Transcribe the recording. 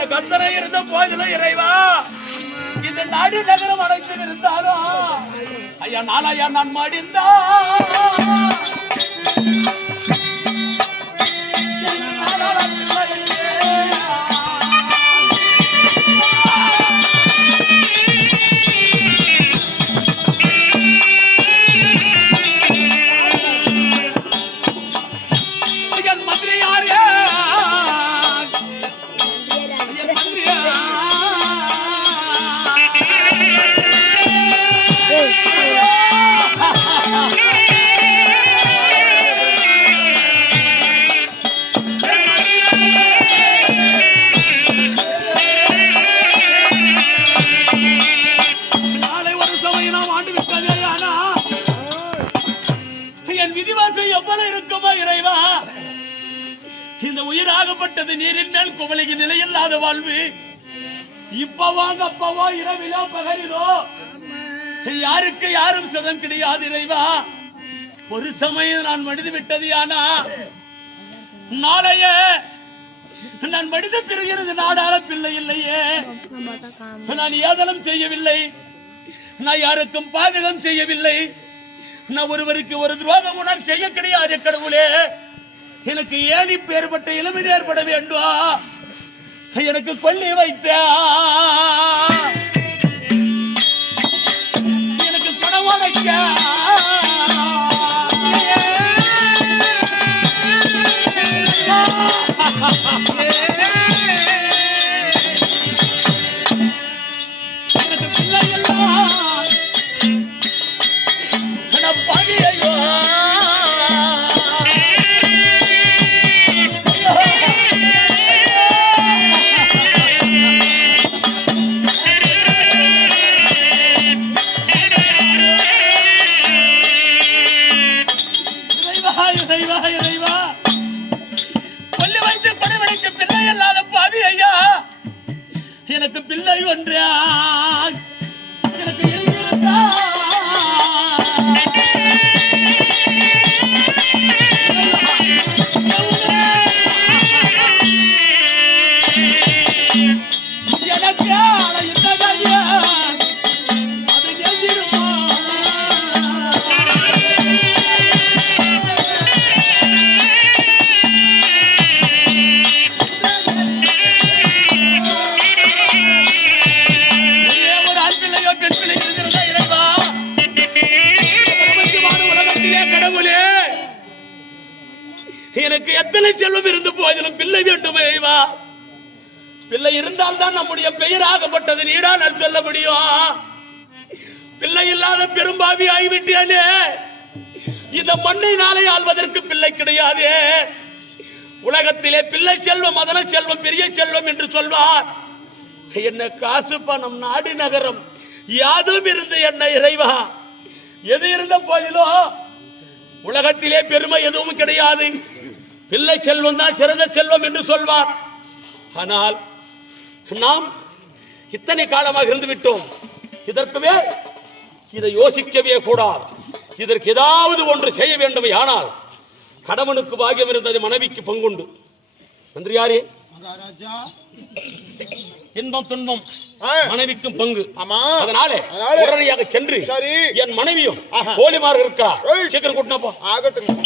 எனக்கு அத்தனை இருந்த போதிலும் இறைவா. இந்த நாடு நகரம் அடைத்து இருந்தாலும் ஐயா நாளையா நான் மடிந்தா என் விதிவாசம் எவ்வளவு இருக்குமா இறைவா? இந்த உயிராகப்பட்டது நீரின் மேல் குவளைக்கு நிலையில்லாத வாழ்வு. இப்பவாங்க அப்பவோ இரவிலோ பகலிலோ. யாருக்கு யாரும் சதம் கிடையாது இறைவா. ஒரு சமயம் நான் மனித விட்டது ஆனா நாளைய நான் மனித பெறுகிறது நாடாள பிள்ளை இல்லையே. நான் ஏதனம் செய்யவில்லை. நான் யாருக்கும் பாதகம் செய்யவில்லை. நான் ஒருவருக்கு ஒரு துரோகம் உணர் செய்ய கிடையாது கடவுளே. எனக்கு ஏழி பேர்பட்ட இளமை ஏற்பட வேண்டும் எனக்கு கொல்லி வைத்த? எனக்கு பணம் வைக்க இறைவா, இறைவா, கொல்லி வைத்து படைவெடுக்க பிள்ளை இல்லாத பாவி ஐயா. எனக்கு பிள்ளை ஒன்றா எனக்கு எத்தனை செல்வம் இருந்து போதிலும் பிள்ளை வேண்டும் இறைவா பிள்ளை இருந்தால்தான் நம்முடைய பெயராகப்பட்டது நீடா நான் சொல்ல முடியும். பிள்ளை இல்லாத பெரும்பாவி ஆகிவிட்டியானே இந்த மண்ணை நாளை ஆள்வதற்கு பிள்ளை கிடையாது. உலகத்திலே பிள்ளை செல்வம் மதன செல்வம் பெரிய செல்வம் என்று சொல்வார். என்ன காசு பணம் நாடு நகரம் யாதும் இருந்து என்ன இறைவா? எது இருந்த போதிலும் உலகத்திலே பெருமை எதுவும் கிடையாது. பிள்ளை செல்வம் தான் சிறந்த செல்வம் என்று சொல்வார். ஆனால் நாம் இத்தனை காலமாக இருந்து விட்டோம். இதற்குமே இதை யோசிக்கவே கூடாது. இதற்கு ஏதாவது ஒன்று செய்ய வேண்டும் ஆனால் கணவனுக்கு பாகியம் இருந்தது மனைவிக்கு பங்குண்டு. மந்திரியாரே இன்பம் துன்பம். மனைவிக்கும் பங்கு ஆமா. அதனாலே. உடனடியாக சென்று சரி. என் மனைவியும் ஆஹா. போலிமார் இருக்கிறார். சீக்கிரம் கூட்டினப்போ ஆகட்டும்